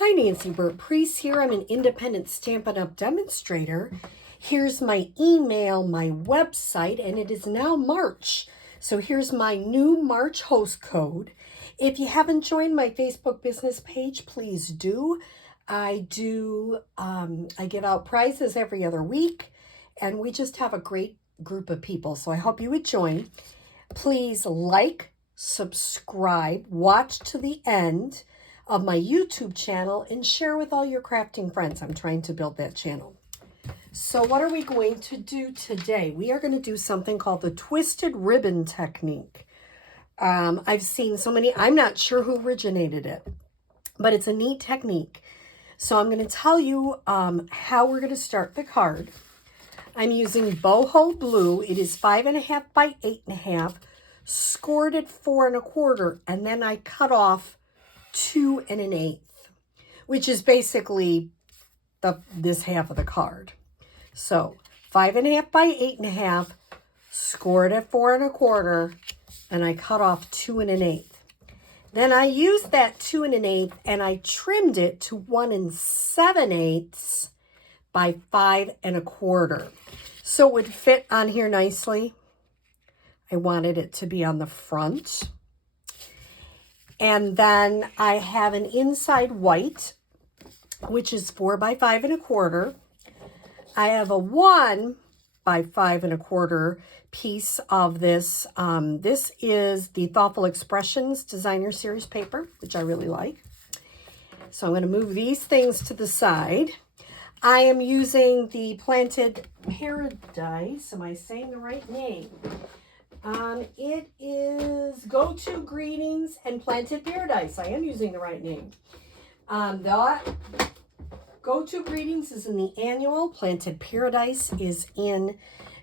Hi, Nancy Burt-Preece here. I'm an independent Stampin' Up! Demonstrator. Here's my email, my website, and it is now March. So here's my new March host code. If you haven't joined my Facebook business page, please do. I give out prizes every other week, and we just have a great group of people. So I hope you would join. Please like, subscribe, watch to the end of my YouTube channel, and share with all your crafting friends. I'm trying to build that channel. So what are we going to do today? We are going to do something called the twisted ribbon technique. I've seen so many, I'm not sure who originated it, but it's a neat technique. So I'm going to tell you how we're going to start the card. I'm using boho blue. It is 5.5 by 8.5, scored at 4 1/4, and then I cut off 2 1/8, which is basically this half of the card. So 5.5 by 8.5, scored at 4 1/4, and I cut off 2 1/8. Then I used that 2 1/8 and I trimmed it to 1 7/8 by 5 1/4. So it would fit on here nicely. I wanted it to be on the front. And then I have an inside white, which is 4 by 5 1/4. I have a 1 by 5 1/4 piece of this. This is the Thoughtful Expressions Designer Series paper, which I really like. So I'm going to move these things to the side. I am using the Planted Paradise. Am I saying the right name? It is Go-To Greetings and Planted Paradise. I am using the right name. The Go-To Greetings is in the annual. Planted Paradise is in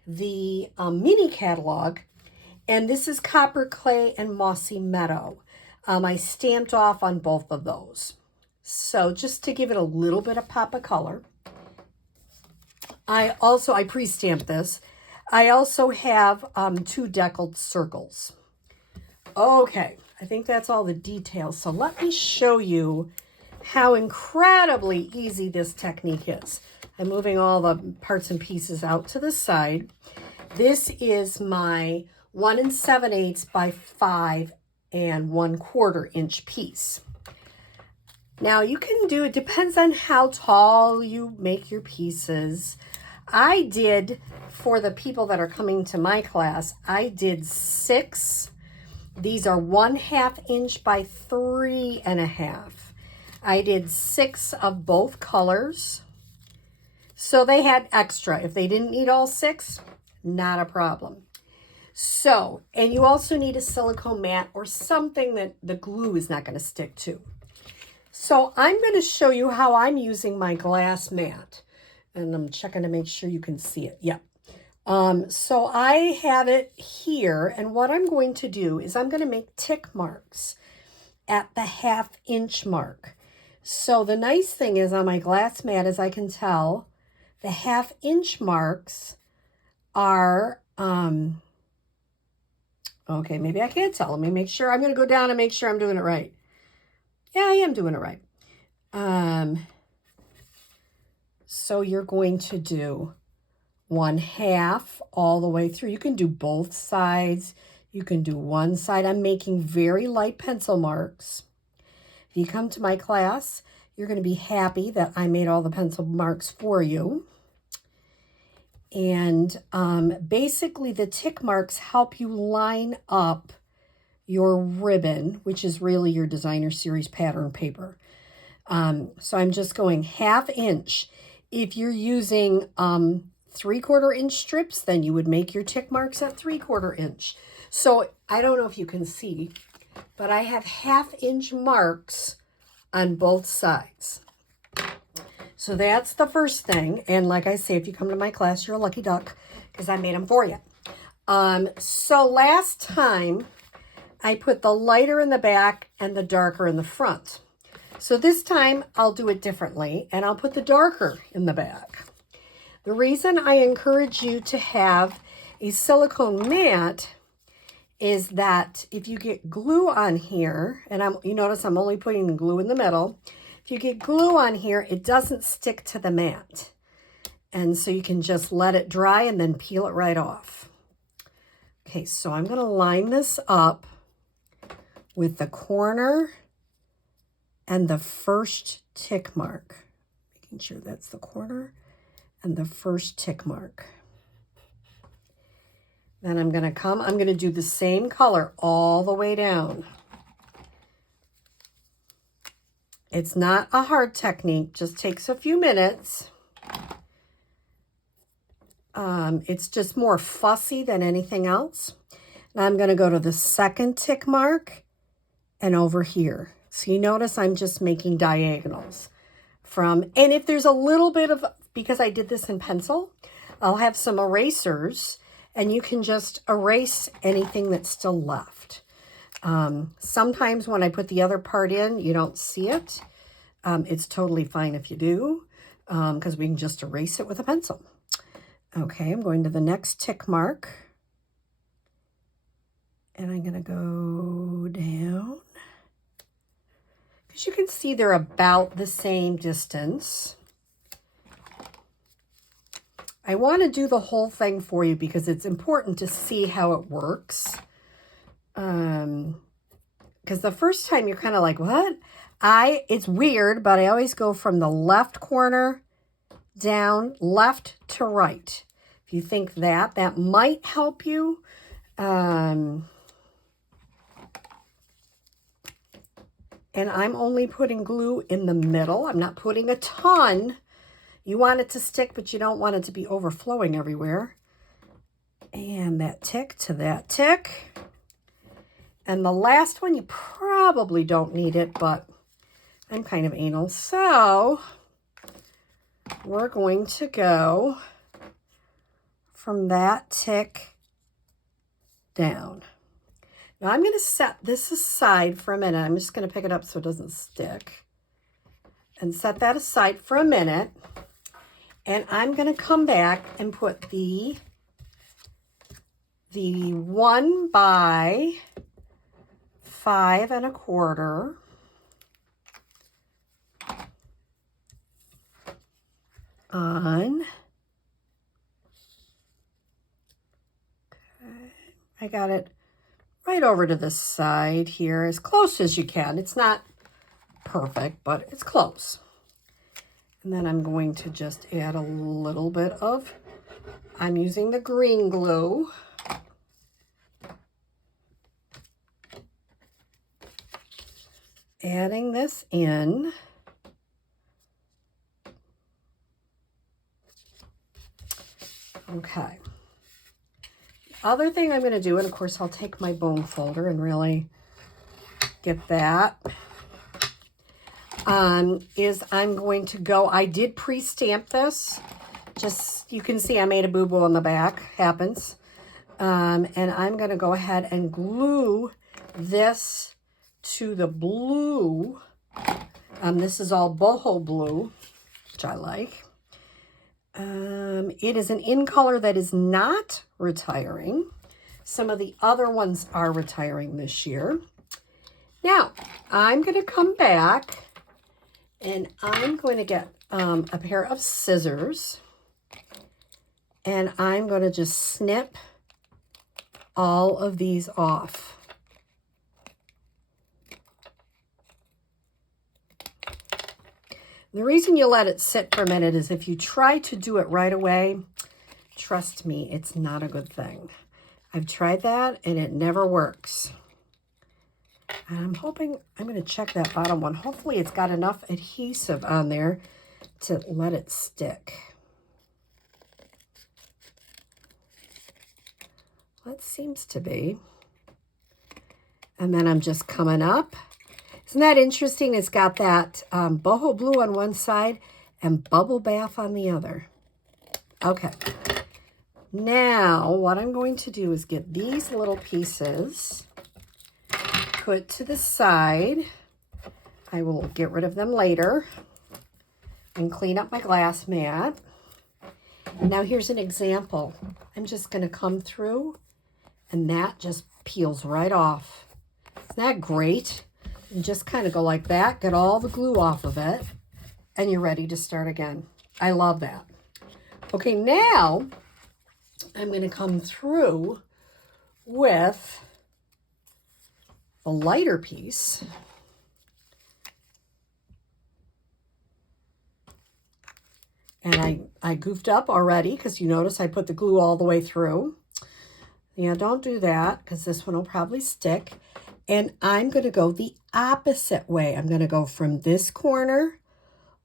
the mini catalog. And this is Copper Clay and Mossy Meadow. I stamped off on both of those. So just to give it a little bit of pop of color. I pre-stamped this. I also have 2 deckled circles. Okay, I think that's all the details. So let me show you how incredibly easy this technique is. I'm moving all the parts and pieces out to the side. This is my 1 7/8 by 5 1/4 inch piece. Now you can do, it depends on how tall you make your pieces. I did, for the people that are coming to my class, I did 6. These are 1/2 inch by 3 1/2. I did 6 of both colors. So they had extra. If they didn't need all 6, not a problem. So, and you also need a silicone mat or something that the glue is not going to stick to. So I'm going to show you how I'm using my glass mat. And I'm checking to make sure you can see it. Yep. So I have it here. And what I'm going to do is I'm going to make tick marks at the 1/2 inch mark. So the nice thing is on my glass mat, as I can tell, the 1/2 inch marks are, okay, maybe I can't tell. Let me make sure. I'm going to go down and make sure I'm doing it right. Yeah, I am doing it right. So you're going to do 1/2 all the way through. You can do both sides. You can do one side. I'm making very light pencil marks. If you come to my class, you're going to be happy that I made all the pencil marks for you. And basically the tick marks help you line up your ribbon, which is really your Designer Series pattern paper. So I'm just going 1/2 inch. If you're using 3/4 inch strips, then you would make your tick marks at 3/4 inch. So I don't know if you can see, but I have 1/2 inch marks on both sides. So that's the first thing. And like I say, if you come to my class, you're a lucky duck because I made them for you. So last time I put the lighter in the back and the darker in the front. So this time I'll do it differently and I'll put the darker in the back. The reason I encourage you to have a silicone mat is that if you get glue on here, and you notice I'm only putting the glue in the middle, If you get glue on here, it doesn't stick to the mat. And so you can just let it dry and then peel it right off. Okay, so I'm going to line this up with the corner and the first tick mark. Making sure that's the corner and the first tick mark. Then I'm going to do the same color all the way down. It's not a hard technique, just takes a few minutes. It's just more fussy than anything else. Now I'm going to go to the second tick mark and over here. So you notice I'm just making diagonals and if there's a little bit of, because I did this in pencil, I'll have some erasers and you can just erase anything that's still left. Sometimes when I put the other part in, you don't see it. It's totally fine if you do, because we can just erase it with a pencil. Okay, I'm going to the next tick mark. And I'm going to go down. As you can see, they're about the same distance. I want to do the whole thing for you because it's important to see how it works. Because the first time you're kind of like, what? It's weird, but I always go from the left corner down, left to right. If you think that might help you. And I'm only putting glue in the middle. I'm not putting a ton. You want it to stick, but you don't want it to be overflowing everywhere. And that tick to that tick. And the last one, you probably don't need it, but I'm kind of anal. So we're going to go from that tick down. Now I'm going to set this aside for a minute. I'm just going to pick it up so it doesn't stick. And set that aside for a minute. And I'm going to come back and put the 1 by 5 1/4 on. Okay. I got it right over to the side here, as close as you can. It's not perfect, but it's close. And then I'm going to just add a little bit of, I'm using the green glue. Adding this in. Okay. The other thing I'm going to do, and of course I'll take my bone folder and really get that, is I'm going to go, I did pre-stamp this. Just, you can see I made a boo-boo on the back, happens. And I'm going to go ahead and glue this to the blue. This is all boho blue, which I like. It is an in color that is not retiring. Some of the other ones are retiring this year. Now, I'm going to come back and I'm going to get a pair of scissors and I'm going to just snip all of these off. The reason you let it sit for a minute is if you try to do it right away, trust me, it's not a good thing. I've tried that and it never works. And I'm hoping, I'm going to check that bottom one. Hopefully it's got enough adhesive on there to let it stick. Well, it seems to be. And then I'm just coming up. Isn't that interesting? It's got that boho blue on one side and bubble bath on the other. Okay. Now, what I'm going to do is get these little pieces put to the side. I will get rid of them later and clean up my glass mat. Now here's an example. I'm just going to come through and that just peels right off. Isn't that great? And just kind of go like that, get all the glue off of it, and you're ready to start again. I love that. Okay, now I'm going to come through with the lighter piece. And I goofed up already because you notice I put the glue all the way through. Yeah, don't do that because this one will probably stick. And I'm going to go the opposite way. I'm going to go from this corner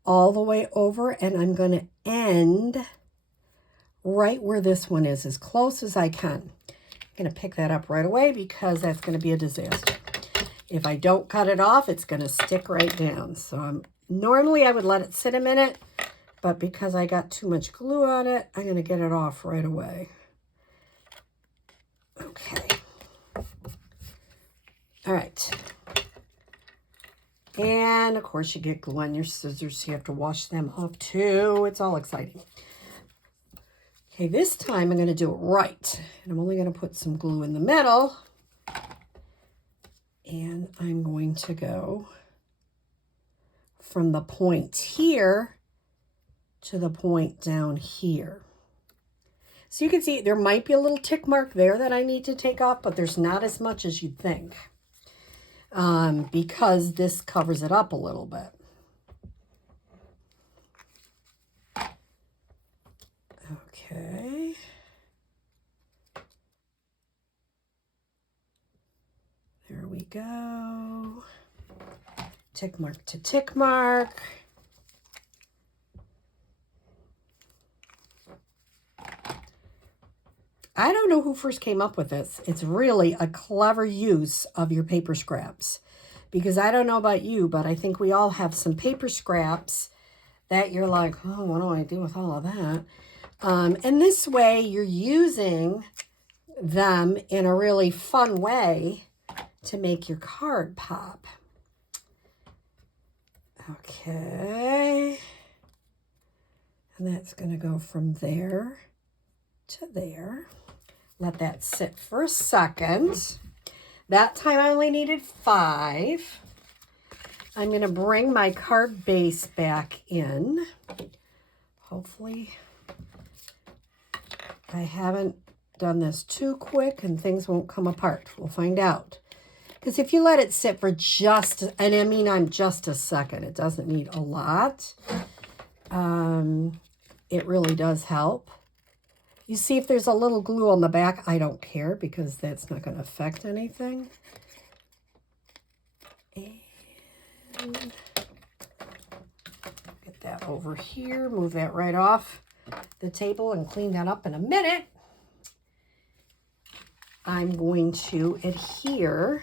all the way over, and I'm going to end right where this one is, as close as I can. I'm going to pick that up right away because that's going to be a disaster. If I don't cut it off, it's going to stick right down. So normally I would let it sit a minute, but because I got too much glue on it, I'm going to get it off right away. Okay. All right. And of course you get glue on your scissors, so you have to wash them off too. It's all exciting. Okay, this time I'm going to do it right. And I'm only going to put some glue in the middle. And I'm going to go from the point here to the point down here. So you can see there might be a little tick mark there that I need to take off, but there's not as much as you'd think because this covers it up a little bit. Okay. There we go. Tick mark to tick mark. I don't know who first came up with this. It's really a clever use of your paper scraps, because I don't know about you, but I think we all have some paper scraps that you're like, oh, what do I do with all of that? And this way you're using them in a really fun way to make your card pop. Okay. And that's going to go from there to there. Let that sit for a second. That time I only needed 5. I'm going to bring my card base back in. Hopefully I haven't done this too quick and things won't come apart. We'll find out. Because if you let it sit for just, and I mean I'm just a second, it doesn't need a lot. It really does help. You see if there's a little glue on the back, I don't care because that's not going to affect anything. And get that over here, move that right off the table and clean that up in a minute. I'm going to adhere,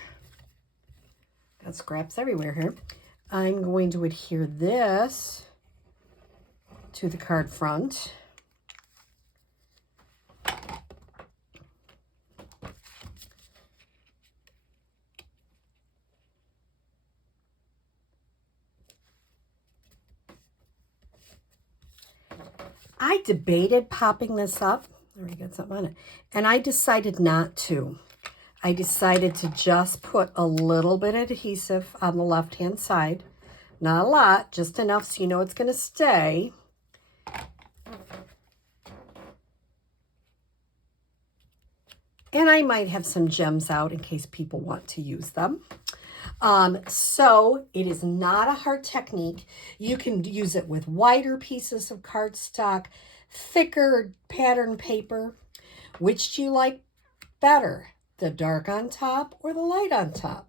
got scraps everywhere here. I'm going to adhere this to the card front. I debated popping this up. I already got something on it. And I decided not to. I decided to just put a little bit of adhesive on the left-hand side. Not a lot, just enough so you know it's going to stay. And I might have some gems out in case people want to use them. So it is not a hard technique. You can use it with wider pieces of cardstock, thicker pattern paper. Which do you like better, the dark on top or the light on top?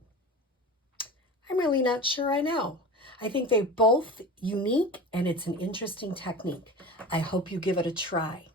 I'm really not sure I know. I think they're both unique and it's an interesting technique. I hope you give it a try.